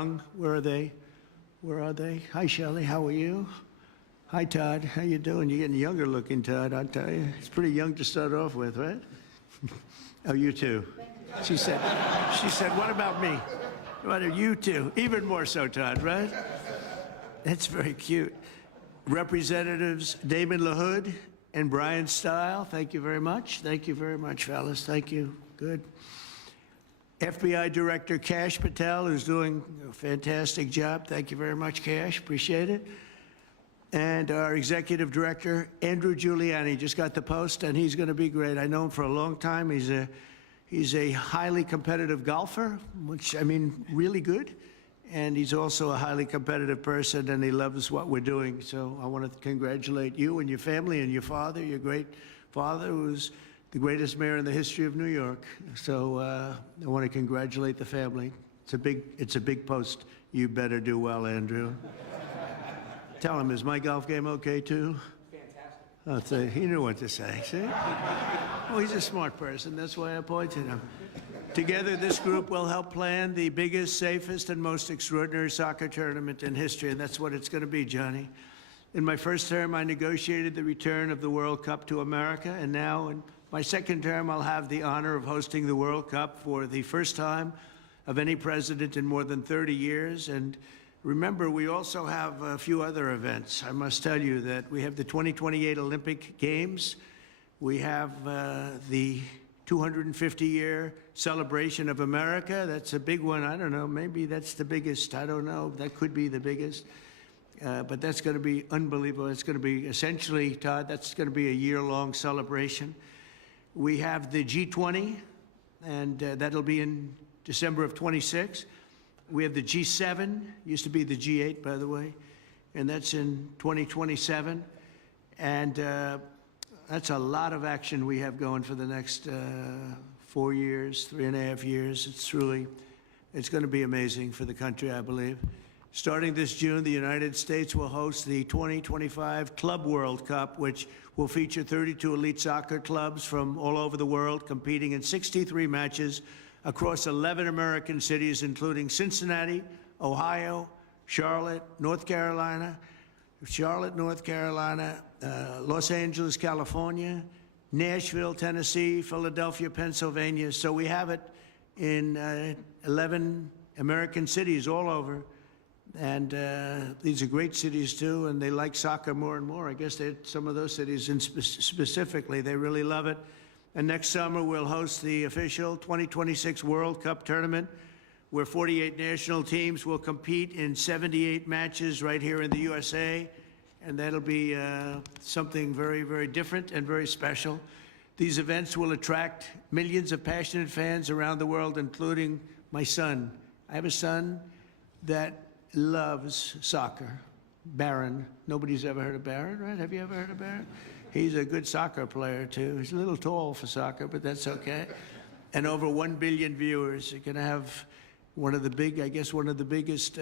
young. Where are they? Where are they? Hi, Shelley. How are you? Hi, Todd. How you doing? You're getting younger looking, Todd, I'll tell you. It's pretty young to start off with, right? Oh, you too. She said, what about me? What are you two? Even more so, Todd, right? That's very cute. Representatives Damon LaHood and Brian Stile, thank you very much. Thank you very much, fellas. Thank you. Good. FBI Director Kash Patel is doing a fantastic job. Thank you very much, Kash. Appreciate it. And our Executive Director, Andrew Giuliani, just got the post, and he's going to be great. I know him for a long time. He's a highly competitive golfer, which, I mean, really good. And he's also a highly competitive person, and he loves what we're doing. So I want to congratulate you and your family and your father, your great father, who's the greatest mayor in the history of New York. So I want to congratulate the family. It's a big post. You better do well, Andrew. Tell him, is my golf game okay too? Fantastic. He knew what to say, see? Oh, he's a smart person. That's why I appointed him. Together, this group will help plan the biggest, safest, and most extraordinary soccer tournament in history, and that's what it's going to be, Johnny. In my first term, I negotiated the return of the World Cup to America, and now in my second term, I'll have the honor of hosting the World Cup for the first time of any president in more than 30 years. And remember, we also have a few other events. I must tell you that we have the 2028 Olympic Games. We have the 250-year celebration of America. That's a big one. I don't know. Maybe that's the biggest. I don't know. That could be the biggest. But that's going to be unbelievable. It's going to be essentially, Todd, that's going to be a year-long celebration. We have the G20, and that'll be in December of 26. We have the G7, used to be the G8, by the way, and that's in 2027. And that's a lot of action we have going for the next 4 years, 3.5 years. It's going to be amazing for the country, I believe. Starting this June, the United States will host the 2025 Club World Cup, which will feature 32 elite soccer clubs from all over the world competing in 63 matches across 11 American cities, including Cincinnati, Ohio, Charlotte, North Carolina, Los Angeles, California, Nashville, Tennessee, Philadelphia, Pennsylvania. So we have it in 11 American cities all over. And these are great cities, too, and they like soccer more and more. I guess some of those cities specifically, they really love it. And next summer, we'll host the official 2026 World Cup tournament, where 48 national teams will compete in 78 matches right here in the USA. And that'll be something very, very different and very special. These events will attract millions of passionate fans around the world, including my son. I have a son that loves soccer. Barron. Nobody's ever heard of Barron, right? Have you ever heard of Barron? He's a good soccer player, too. He's a little tall for soccer, but that's okay. And over 1 billion viewers. You're going to have one of the biggest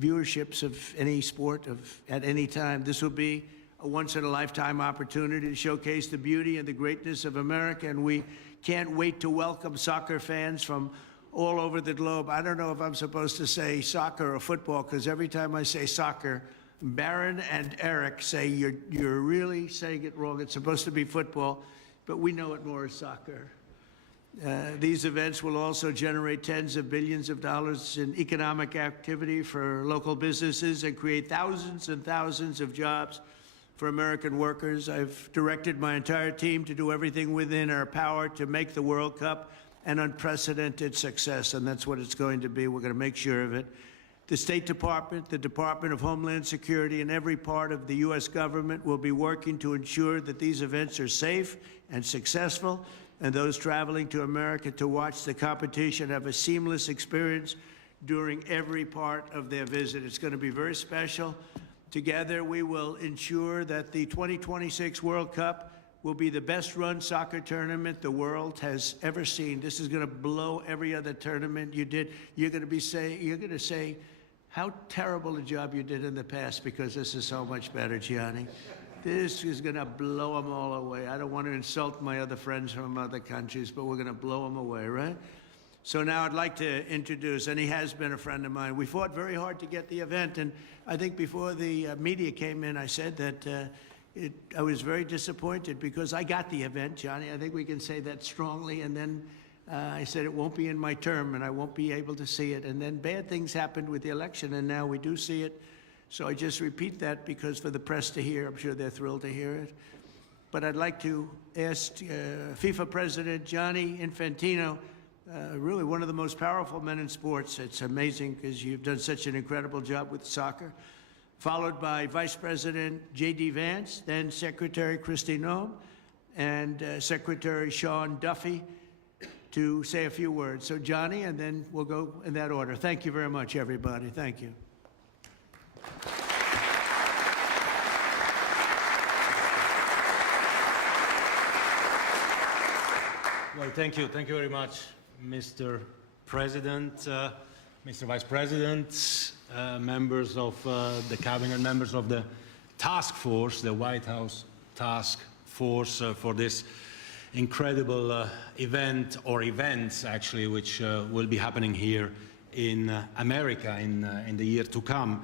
viewerships of any sport at any time. This will be a once-in-a-lifetime opportunity to showcase the beauty and the greatness of America, and we can't wait to welcome soccer fans from all over the globe. I don't know if I'm supposed to say soccer or football, because every time I say soccer, Barron and Eric say you're really saying it wrong. It's supposed to be football, but we know it more as soccer. These events will also generate tens of billions of dollars in economic activity for local businesses and create thousands and thousands of jobs for American workers. I've directed my entire team to do everything within our power to make the World Cup an unprecedented success, and that's what it's going to be. We're going to make sure of it. The State Department, the Department of Homeland Security, and every part of the U.S. government will be working to ensure that these events are safe and successful, and those traveling to America to watch the competition have a seamless experience during every part of their visit. It's going to be very special. Together, we will ensure that the 2026 World Cup will be the best-run soccer tournament the world has ever seen. This is going to blow every other tournament you did. You're going to say how terrible a job you did in the past, because this is so much better, Gianni. This is going to blow them all away. I don't want to insult my other friends from other countries, but we're going to blow them away, right? So now I'd like to introduce, and he has been a friend of mine. We fought very hard to get the event, and I think before the media came in, I said that I was very disappointed because I got the event, Johnny. I think we can say that strongly. And then I said it won't be in my term, and I won't be able to see it. And then bad things happened with the election, and now we do see it. So I just repeat that because for the press to hear, I'm sure they're thrilled to hear it. But I'd like to ask FIFA President Gianni Infantino, really one of the most powerful men in sports. It's amazing because you've done such an incredible job with soccer. Followed by Vice President J.D. Vance, then Secretary Christie and Secretary Sean Duffy to say a few words. So Johnny, and then we'll go in that order. Thank you very much, everybody. Thank you. Well, thank you. Thank you very much, Mr. President, Mr. Vice President, members of the cabinet, members of the task force, the White House task force, for this incredible event, or events actually, which will be happening here in America in the year to come.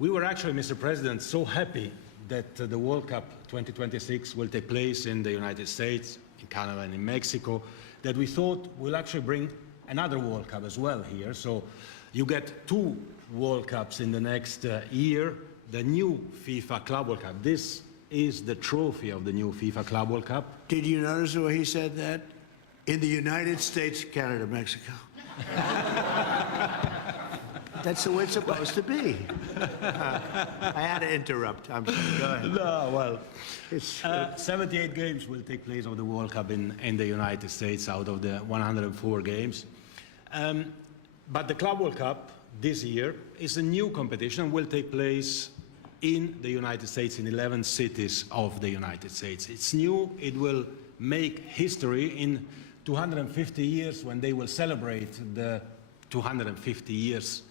We were actually, Mr. President, so happy that the World Cup 2026 will take place in the United States, in Canada and in Mexico, that we thought we'll actually bring another World Cup as well here. So you get 2 World Cups in the next year, the new FIFA Club World Cup. This is the trophy of the new FIFA Club World Cup. Did you notice the way he said that? In the United States, Canada, Mexico. That's the way it's supposed to be. I had to interrupt. I'm sorry. Go ahead. No, well, 78 games will take place of the World Cup in the United States out of the 104 games. But the Club World Cup this year is a new competition and will take place in the United States, in 11 cities of the United States. It's new. It will make history in 250 years when they will celebrate the 250 years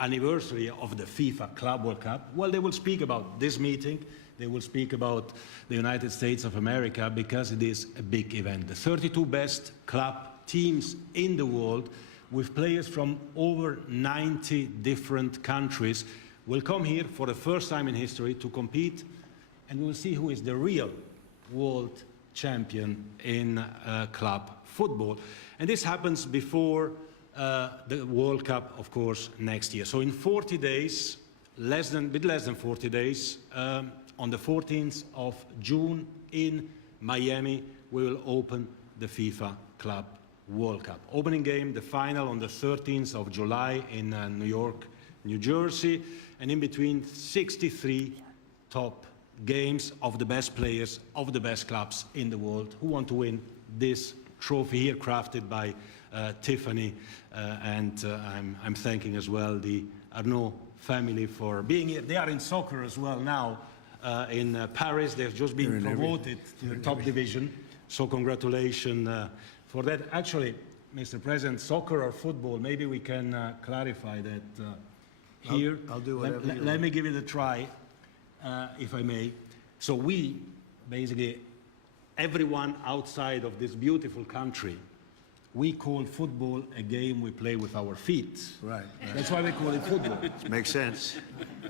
anniversary of the FIFA Club World Cup. Well, they will speak about this meeting. They will speak about the United States of America because it is a big event. The 32 best club teams in the world, with players from over 90 different countries, will come here for the first time in history to compete, and we'll see who is the real world champion in club football. And this happens before the World Cup, of course, next year. So in 40 days, a bit less than 40 days, on the 14th of June in Miami, we will open the FIFA Club World Cup. Opening game, the final on the 13th of July in New York, New Jersey, and in between 63 top games of the best players of the best clubs in the world who want to win this trophy here, crafted by Tiffany, and I'm thanking as well the Arnaud family for being here. They are in soccer as well now in Paris. They've just been promoted to the top division, so congratulations for that. Actually, Mr. President, soccer or football, maybe we can clarify that here. I'll do whatever you Let me give it a try, if I may. So we, basically, everyone outside of this beautiful country, we call football a game we play with our feet. Right. That's why we call it football. Makes sense.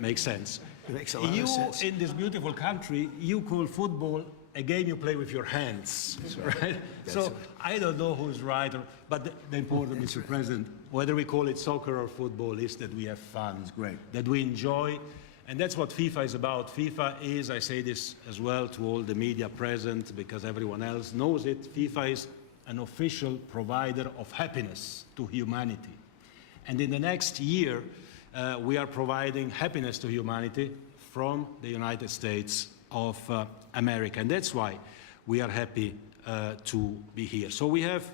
Makes sense. It makes a lot of sense. You, in this beautiful country, you call football a game you play with your hands, right? So I don't know who's right, but the important, Mr. President, whether we call it soccer or football, is that we have fun. It's great. That we enjoy. And that's what FIFA is about. FIFA is, I say this as well to all the media present, because everyone else knows it, FIFA is an official provider of happiness to humanity. And in the next year, we are providing happiness to humanity from the United States of America. And that's why we are happy to be here. So we have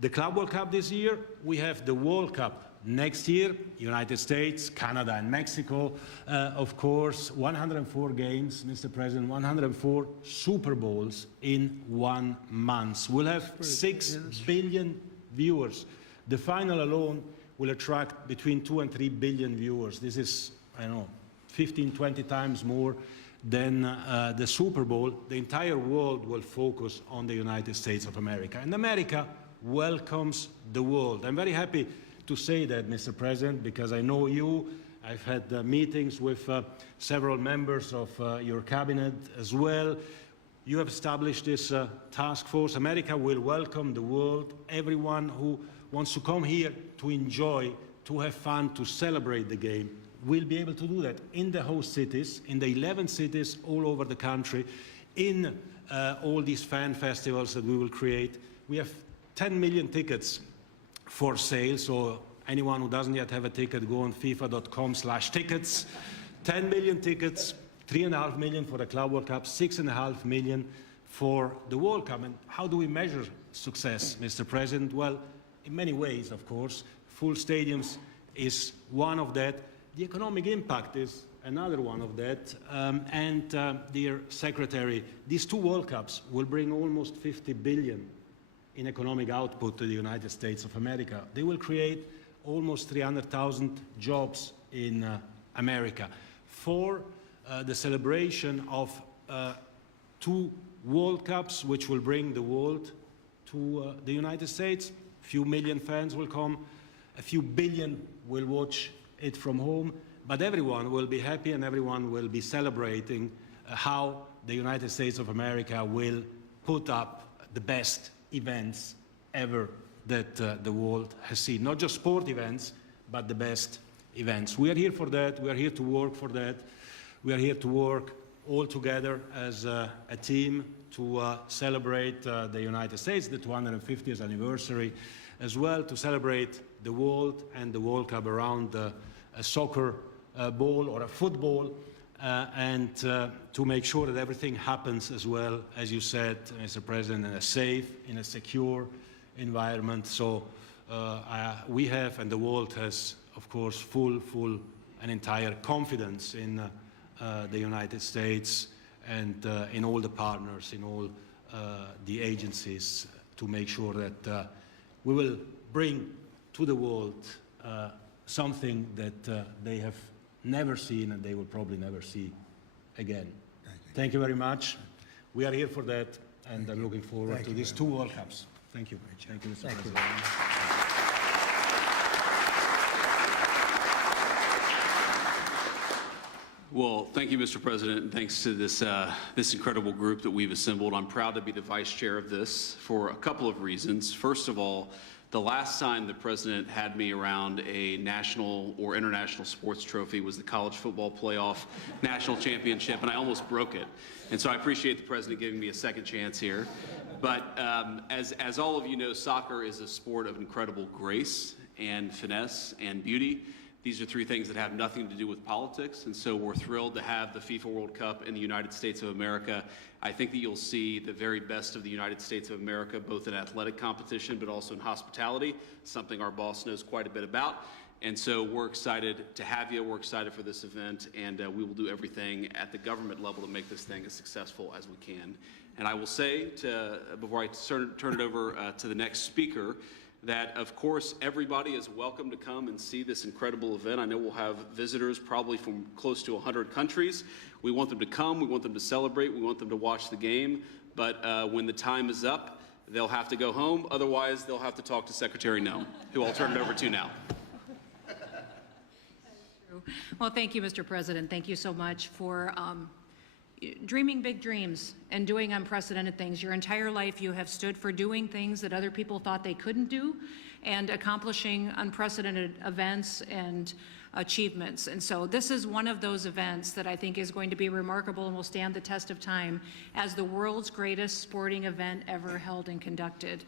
the Club World Cup this year. We have the World Cup next year, United States, Canada, and Mexico. Of course, 104 games, Mr. President, 104 Super Bowls in 1 month. We'll have 6 billion viewers. The final alone will attract between 2 and 3 billion viewers. This is, I don't know, 15, 20 times more than the Super Bowl. The entire world will focus on the United States of America. And America welcomes the world. I'm very happy to say that, Mr. President, because I know you. I've had meetings with several members of your cabinet as well. You have established this task force. America will welcome the world, everyone who wants to come here to enjoy, to have fun, to celebrate the game. We'll be able to do that in the host cities, in the 11 cities all over the country, in all these fan festivals that we will create. We have 10 million tickets for sale, so anyone who doesn't yet have a ticket, go on fifa.com/tickets. 10 million tickets, 3.5 million for the Club World Cup, 6.5 million for the World Cup. And how do we measure success, Mr. President? Well, in many ways, of course. Full stadiums is one of that. The economic impact is another one of that. Dear Secretary, these two World Cups will bring almost 50 billion in economic output to the United States of America. They will create almost 300,000 jobs in America. For the celebration of two World Cups, which will bring the world to the United States. A few million fans will come, a few billion will watch it from home, but everyone will be happy and everyone will be celebrating how the United States of America will put up the best events ever that the world has seen. Not just sport events, but the best events. We are here for that. We are here to work for that. We are here to work all together as a team to celebrate the United States, the 250th anniversary, as well to celebrate the world and the World Cup around a soccer ball or a football, and to make sure that everything happens as well, as you said, Mr. President, in a safe, in a secure environment. So we have, and the world has, of course, full and entire confidence in the United States and in all the partners, in all the agencies, to make sure that we will bring to the world something that they have never seen and they will probably never see again. Thank you very much. We are here for that, and I'm looking forward to these two World Cups. Thank you. Thank you, Mr. President. Well, thank you, Mr. President, and thanks to this incredible group that we've assembled. I'm proud to be the vice chair of this for a couple of reasons. First of all, the last time the president had me around a national or international sports trophy was the college football playoff national championship, and I almost broke it. And so I appreciate the president giving me a second chance here. But as all of you know, soccer is a sport of incredible grace and finesse and beauty. These are three things that have nothing to do with politics, and so we're thrilled to have the FIFA World Cup in the United States of America. I think that you'll see the very best of the United States of America, both in athletic competition, but also in hospitality, something our boss knows quite a bit about. And so we're excited to have you. We're excited for this event, and we will do everything at the government level to make this thing as successful as we can. And I will say, before I turn it over to the next speaker, that, of course, everybody is welcome to come and see this incredible event. I know we'll have visitors probably from close to 100 countries. We want them to come. We want them to celebrate. We want them to watch the game. But when the time is up, they'll have to go home. Otherwise, they'll have to talk to Secretary Noem, who I'll turn it over to now. Well, thank you, Mr. President. Thank you so much for dreaming big dreams and doing unprecedented things. Your entire life you have stood for doing things that other people thought they couldn't do and accomplishing unprecedented events and achievements. And so this is one of those events that I think is going to be remarkable and will stand the test of time as the world's greatest sporting event ever held and conducted.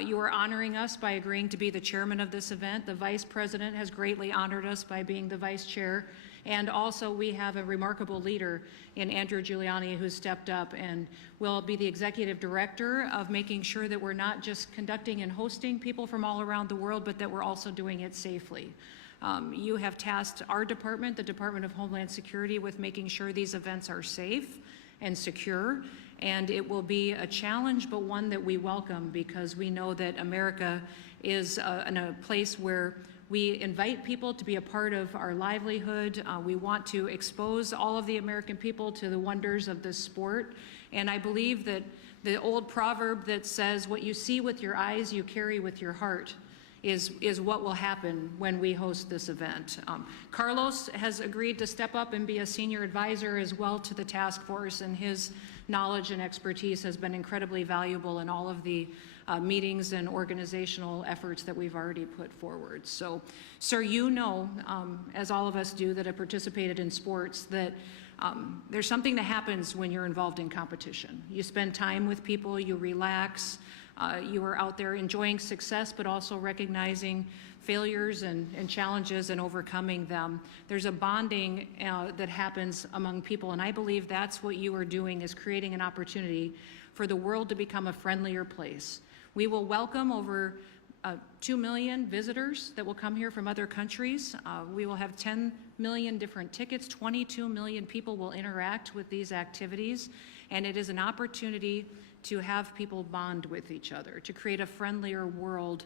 You are honoring us by agreeing to be the chairman of this event. The vice president has greatly honored us by being the vice chair. And also we have a remarkable leader in Andrew Giuliani who stepped up and will be the executive director of making sure that we're not just conducting and hosting people from all around the world, but that we're also doing it safely. You have tasked our department, the Department of Homeland Security, with making sure these events are safe and secure. And it will be a challenge, but one that we welcome because we know that America is in a place where We invite people to be a part of our livelihood. We want to expose all of the American people to the wonders of this sport. And I believe that the old proverb that says, what you see with your eyes, you carry with your heart, is what will happen when we host this event. Carlos has agreed to step up and be a senior advisor as well to the task force, and his knowledge and expertise has been incredibly valuable in all of the meetings and organizational efforts that we've already put forward. So, sir, you know, as all of us do that have participated in sports, that there's something that happens when you're involved in competition. You spend time with people, you relax, you are out there enjoying success, but also recognizing failures and challenges and overcoming them. There's a bonding that happens among people, and I believe that's what you are doing, is creating an opportunity for the world to become a friendlier place. We will welcome over 2 million visitors that will come here from other countries. We will have 10 million different tickets. 22 million people will interact with these activities, and it is an opportunity to have people bond with each other, to create a friendlier world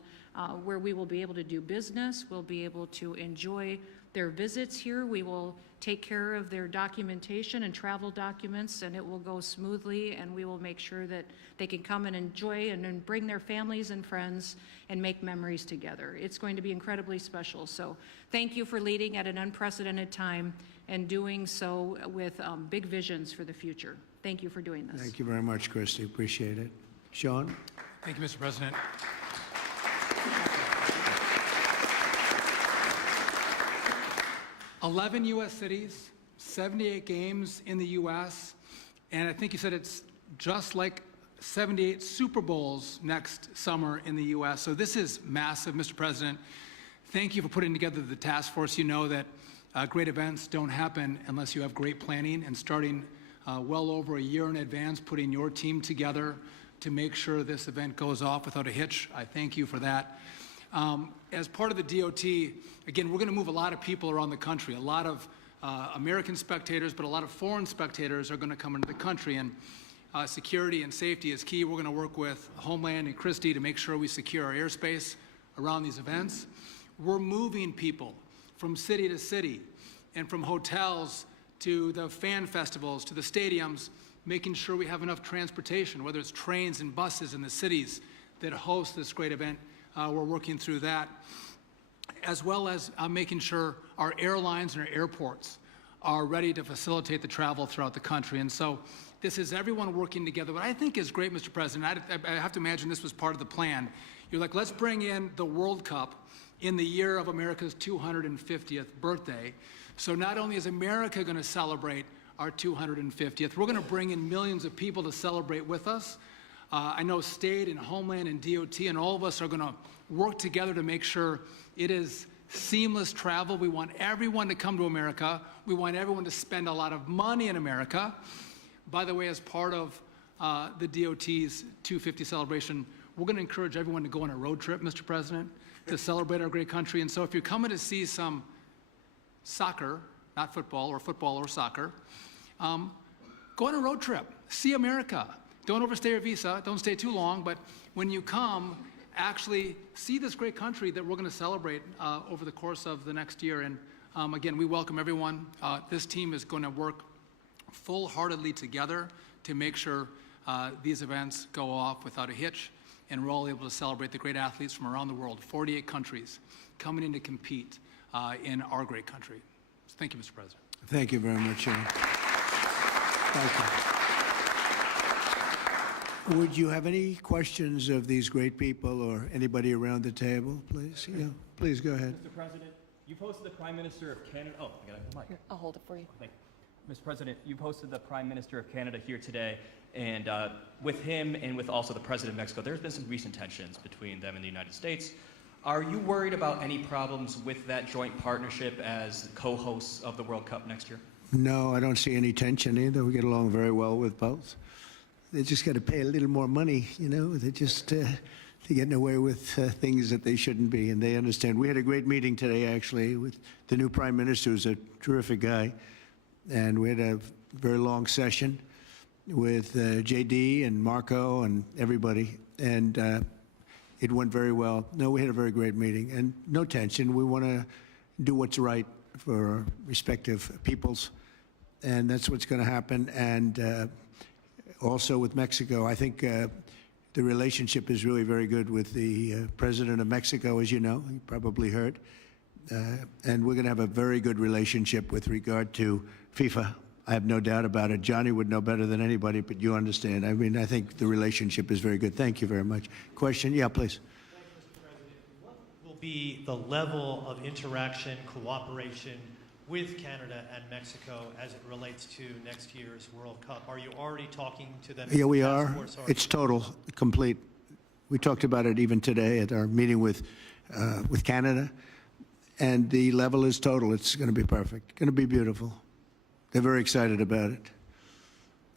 where we will be able to do business, we'll be able to enjoy their visits here, we will take care of their documentation and travel documents, and it will go smoothly, and we will make sure that they can come and enjoy and bring their families and friends and make memories together. It's going to be incredibly special. So thank you for leading at an unprecedented time and doing so with big visions for the future. Thank you for doing this. Thank you very much, Christie. Appreciate it. Sean? Thank you, Mr. President. "11 U.S. cities, 78 games in the U.S., and I think you said it's just like 78 Super Bowls next summer in the U.S. So this is massive, Mr. President. Thank you for putting together the task force. You know that great events don't happen unless you have great planning, and starting well over a year in advance, putting your team together to make sure this event goes off without a hitch. I thank you for that. As part of the DOT, again, we're going to move a lot of people around the country. A lot of American spectators, but a lot of foreign spectators are going to come into the country, and security and safety is key. We're going to work with Homeland and Christie to make sure we secure our airspace around these events. We're moving people from city to city and from hotels to the fan festivals, to the stadiums, making sure we have enough transportation, whether it's trains and buses in the cities that host this great event. We're working through that, as well as making sure our airlines and our airports are ready to facilitate the travel throughout the country. And so this is everyone working together. What I think is great, Mr. President, I have to imagine this was part of the plan. You're like, let's bring in the World Cup in the year of America's 250th birthday. So not only is America going to celebrate our 250th, we're going to bring in millions of people to celebrate with us. I know State and Homeland and DOT and all of us are going to work together to make sure it is seamless travel. We want everyone to come to America. We want everyone to spend a lot of money in America. By the way, as part of the DOT's 250 celebration, we're going to encourage everyone to go on a road trip, Mr. President, to celebrate our great country. And so if you're coming to see some soccer, not football or soccer, go on a road trip. See America. Don't overstay your visa. Don't stay too long. But when you come, actually see this great country that we're going to celebrate over the course of the next year. And again, we welcome everyone. This team is going to work full-heartedly together to make sure these events go off without a hitch, and we're all able to celebrate the great athletes from around the world, 48 countries coming in to compete in our great country. So thank you, Mr. President. Thank you very much, Sean. Thank you. Would you have any questions of these great people or anybody around the table, please? Yeah, please go ahead. Mr. President, you've hosted the Prime Minister of Canada. Oh, I got a mic. I'll hold it for you. Thank you. Mr. President, you've hosted the Prime Minister of Canada here today, and with him and with also the President of Mexico, there's been some recent tensions between them and the United States. Are you worried about any problems with that joint partnership as co-hosts of the World Cup next year? No, I don't see any tension either. We get along very well with both. They just got to pay a little more money, you know. They're just they're getting away with things that they shouldn't be, and they understand. We had a great meeting today, actually, with the new Prime Minister, who's a terrific guy, and we had a very long session with JD and Marco and everybody. And It went very well. No, we had a very great meeting, and no tension. We want to do what's right for our respective peoples, and that's what's going to happen. And also with Mexico, I think the relationship is really very good with the president of Mexico, as you know. You probably heard. And we're going to have a very good relationship with regard to FIFA. I have no doubt about it. Johnny would know better than anybody, but you understand. I mean, I think the relationship is very good. Thank you very much. Question? Yeah, please. Thank you, Mr. President. What will be the level of interaction, cooperation with Canada and Mexico as it relates to next year's World Cup? Are you already talking to them? Yeah, we are. It's total, complete. We talked about it even today at our meeting with Canada, and the level is total. It's going to be perfect. Going to be beautiful. They're very excited about it.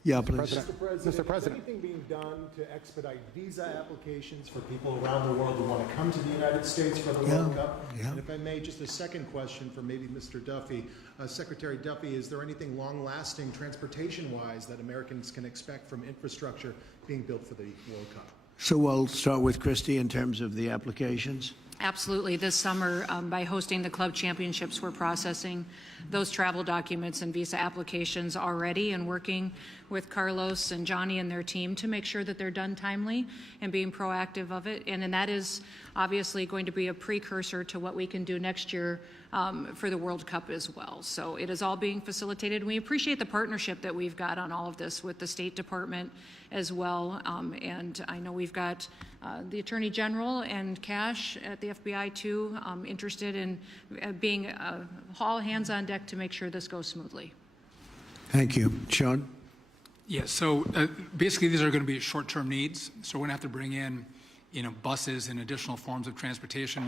Yeah, please. Mr. President, is anything being done to expedite visa applications for people around the world who want to come to the United States for the World Cup? Yeah. And if I may, just a second question for maybe Mr. Duffy. Secretary Duffy, is there anything long-lasting transportation-wise that Americans can expect from infrastructure being built for the World Cup? So we'll start with Christie in terms of the applications. Absolutely. This summer, by hosting the club championships, we're processing those travel documents and visa applications already and working with Carlos and Johnny and their team to make sure that they're done timely and being proactive of it. And that is obviously going to be a precursor to what we can do next year for the World Cup as well. So it is all being facilitated. We appreciate the partnership that we've got on all of this with the State Department as well. And I know we've got the Attorney General and Cash at the FBI too interested in being all hands on deck to make sure this goes smoothly. Thank you. Sean? Yeah, so basically these are going to be short-term needs. So we're going to have to bring in, buses and additional forms of transportation.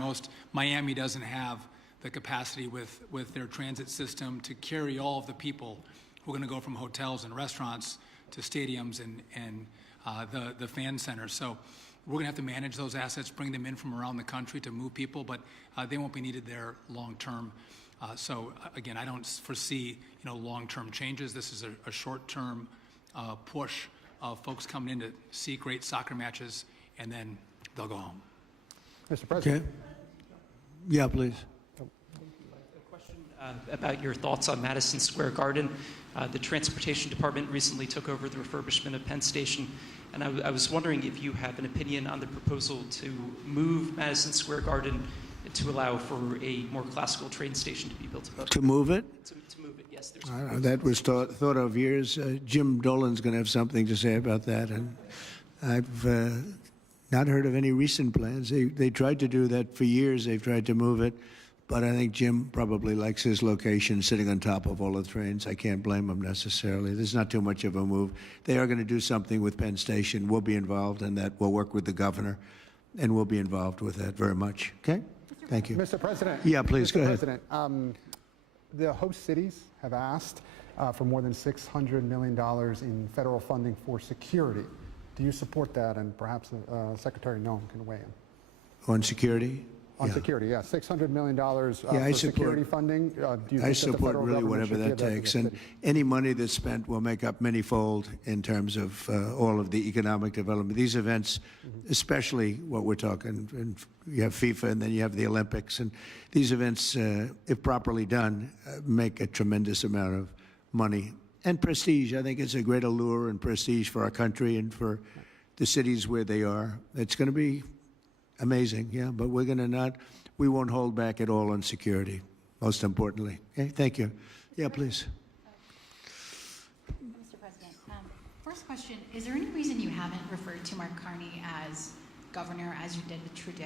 Miami doesn't have the capacity with their transit system to carry all of the people who are going to go from hotels and restaurants to stadiums and the fan centers. So we're going to have to manage those assets, bring them in from around the country to move people, but they won't be needed there long-term. So again, I don't foresee long-term changes. This is a short-term push of folks coming in to see great soccer matches, and then they'll go home. Mr. President. Okay. Yeah, please. A question about your thoughts on Madison Square Garden. The Transportation Department recently took over the refurbishment of Penn Station, and I was wondering if you have an opinion on the proposal to move Madison Square Garden to allow for a more classical train station to be built above. To move it? To move it, yes. That was thought of years. Jim Dolan's going to have something to say about that, and I've not heard of any recent plans. They tried to do that for years. They've tried to move it, but I think Jim probably likes his location sitting on top of all the trains. I can't blame him necessarily. There's not too much of a move. They are going to do something with Penn Station. We'll be involved in that. We'll work with the governor, and we'll be involved with that very much. Okay? Thank you. Mr. President. Yeah, please, go ahead. President, the host cities have asked for more than $600 million in federal funding for security. Do you support that? And perhaps Secretary Noem can weigh in. On security? On security, yeah. $600 million I for support, security funding. Do you I think support that the really federal whatever government that should give takes. to the And city? any money that's spent will make up many-fold in terms of all of the economic development. These events, especially what we're talking, and you have FIFA and then you have the Olympics. And these events, if properly done, make a tremendous amount of money. And prestige. I think it's a great allure and prestige for our country and for the cities where they are. It's going to be amazing, yeah, but we're going to we won't hold back at all on security, most importantly. Okay, thank you. Yeah, please. Mr. President, first question, is there any reason you haven't referred to Mark Carney as governor as you did with Trudeau?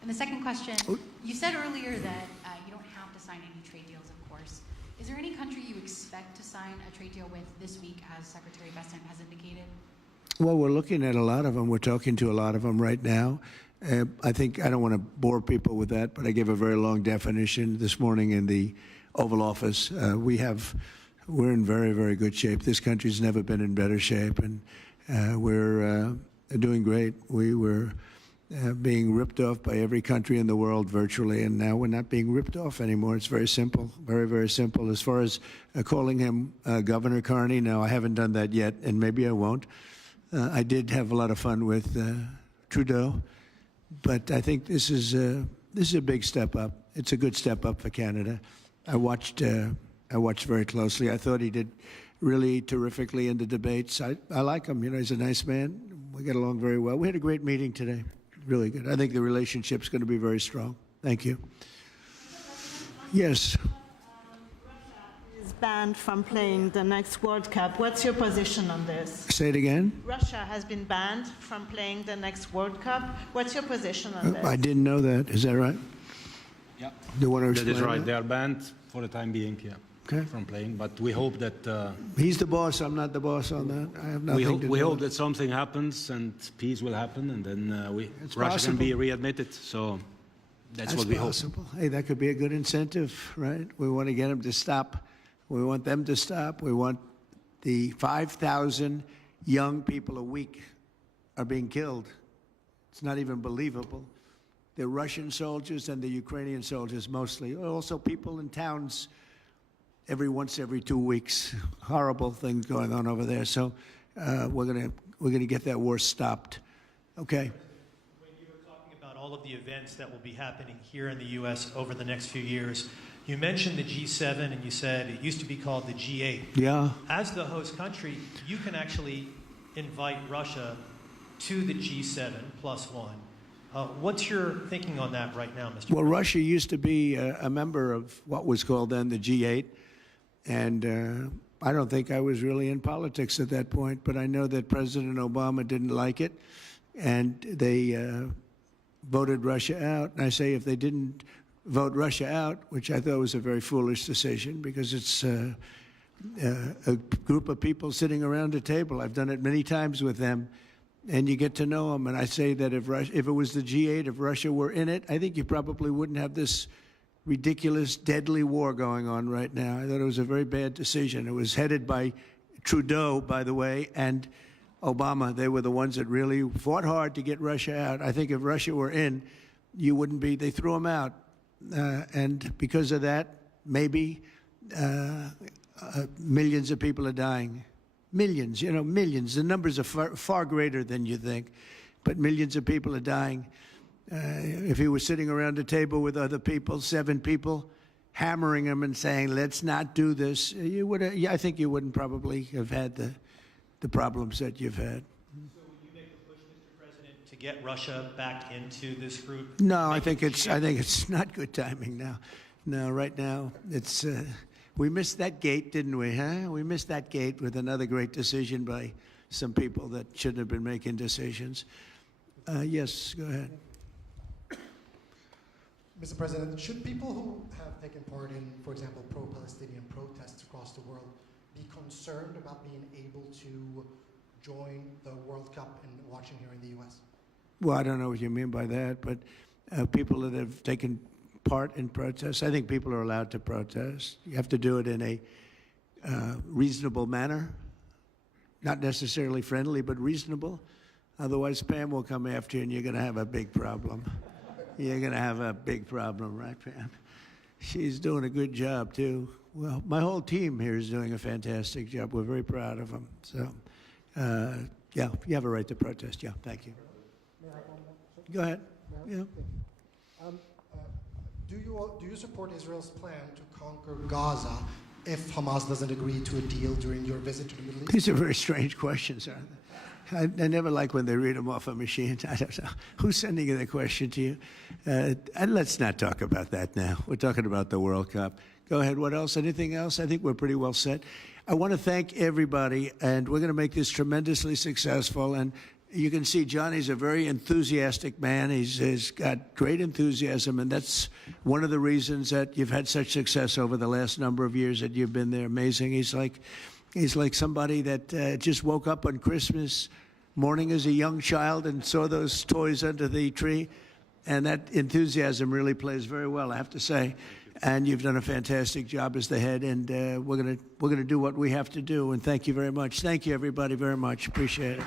And the second question, you said earlier that you don't have to sign any trade deals, of course. Is there any country you expect to sign a trade deal with this week, as Secretary Bessent has indicated? Well, we're looking at a lot of them. We're talking to a lot of them right now. I think I don't want to bore people with that, but I gave a very long definition this morning in the Oval Office. We're in very, very good shape. This country's never been in better shape, and we're doing great. We were being ripped off by every country in the world virtually, and now we're not being ripped off anymore. It's very simple, very, very simple. As far as calling him Governor Carney, no, I haven't done that yet, and maybe I won't. I did have a lot of fun with Trudeau, But I think this is a big step up. It's a good step up for Canada. I watched very closely. I thought he did really terrifically in the debates. I like him. You know, he's a nice man. We get along very well. We had a great meeting today. Really good. I think the relationship's going to be very strong. Thank you. Yes. Is banned from playing the next World Cup. What's your position on this? Say it again. Russia has been banned from playing the next World Cup. What's your position on this? I didn't know that. Is that right? Yeah. Do you want to explain That is right. that? They are banned for the time being, Okay. from playing. But we hope that He's the boss. I'm not the boss on that. I have nothing to do we hope with it. that something happens and peace will happen, and then Russia possible. can be readmitted. So that's what we hope. possible. Hey, that could be a good incentive, right? We want to get them to stop. We want them to stop. We want the 5,000 young people a week are being killed. It's not even believable. The Russian soldiers and the Ukrainian soldiers mostly. Also people in towns every 2 weeks. Horrible things going on over there. So we're gonna get that war stopped. Okay. When you were talking about all of the events that will be happening here in the U.S. over the next few years, you mentioned the G7 and you said it used to be called the G8. Yeah. As the host country, you can actually invite Russia to the G7 plus one. What's your thinking on that right now, Mr. Well, Russia used to be a member of what was called then the G8, and I don't think I was really in politics at that point, but I know that President Obama didn't like it, and they voted Russia out. And I say if they didn't vote Russia out, which I thought was a very foolish decision, because it's a group of people sitting around a table. I've done it many times with them, and you get to know them. And I say that if it was the G8, if Russia were in it, I think you probably wouldn't have this ridiculous, deadly war going on right now. I thought it was a very bad decision. It was headed by Trudeau, by the way, and Obama. They were the ones that really fought hard to get Russia out. I think if Russia were in, you wouldn't be. They threw them out. And because of that, maybe millions of people are dying. Millions, millions. The numbers are far greater than you think, but millions of people are dying. If he was sitting around a table with other people, 7 people, hammering him and saying, let's not do this, I think you wouldn't probably have had the problems that you've had. So will you make a push, Mr. President, to get Russia back into this group? No, I think it's not good timing now. No, right now it's we missed that gate, didn't we? Huh? We missed that gate with another great decision by some people that shouldn't have been making decisions. Yes, go ahead. Mr. President, should people who have taken part in, for example, pro-Palestinian protests across the world be concerned about being able to join the World Cup and watching here in the U.S.? Well, I don't know what you mean by that, but people that have taken part in protests, I think people are allowed to protest. You have to do it in a reasonable manner, not necessarily friendly, but reasonable. Otherwise, Pam will come after you, and you're going to have a big problem. You're going to have a big problem, right, Pam? She's doing a good job, too. Well, my whole team here is doing a fantastic job. We're very proud of them. So, yeah, you have a right to protest. Yeah, thank you. Go ahead. Yeah. Do you support Israel's plan to conquer Gaza if Hamas doesn't agree to a deal during your visit to the Middle East? These are very strange questions, aren't they? I never like when they read them off a machine. I don't know. Who's sending the question to you? And let's not talk about that now. We're talking about the World Cup. Go ahead. What else? Anything else? I think we're pretty well set. I want to thank everybody, and we're going to make this tremendously successful. And you can see Johnny's a very enthusiastic man. He's got great enthusiasm, and that's one of the reasons that you've had such success over the last number of years that you've been there. Amazing. He's like somebody that just woke up on Christmas morning as a young child and saw those toys under the tree, and that enthusiasm really plays very well, I have to say. And you've done a fantastic job as the head, and we're gonna do what we have to do. And thank you very much. Thank you, everybody, very much. Appreciate it.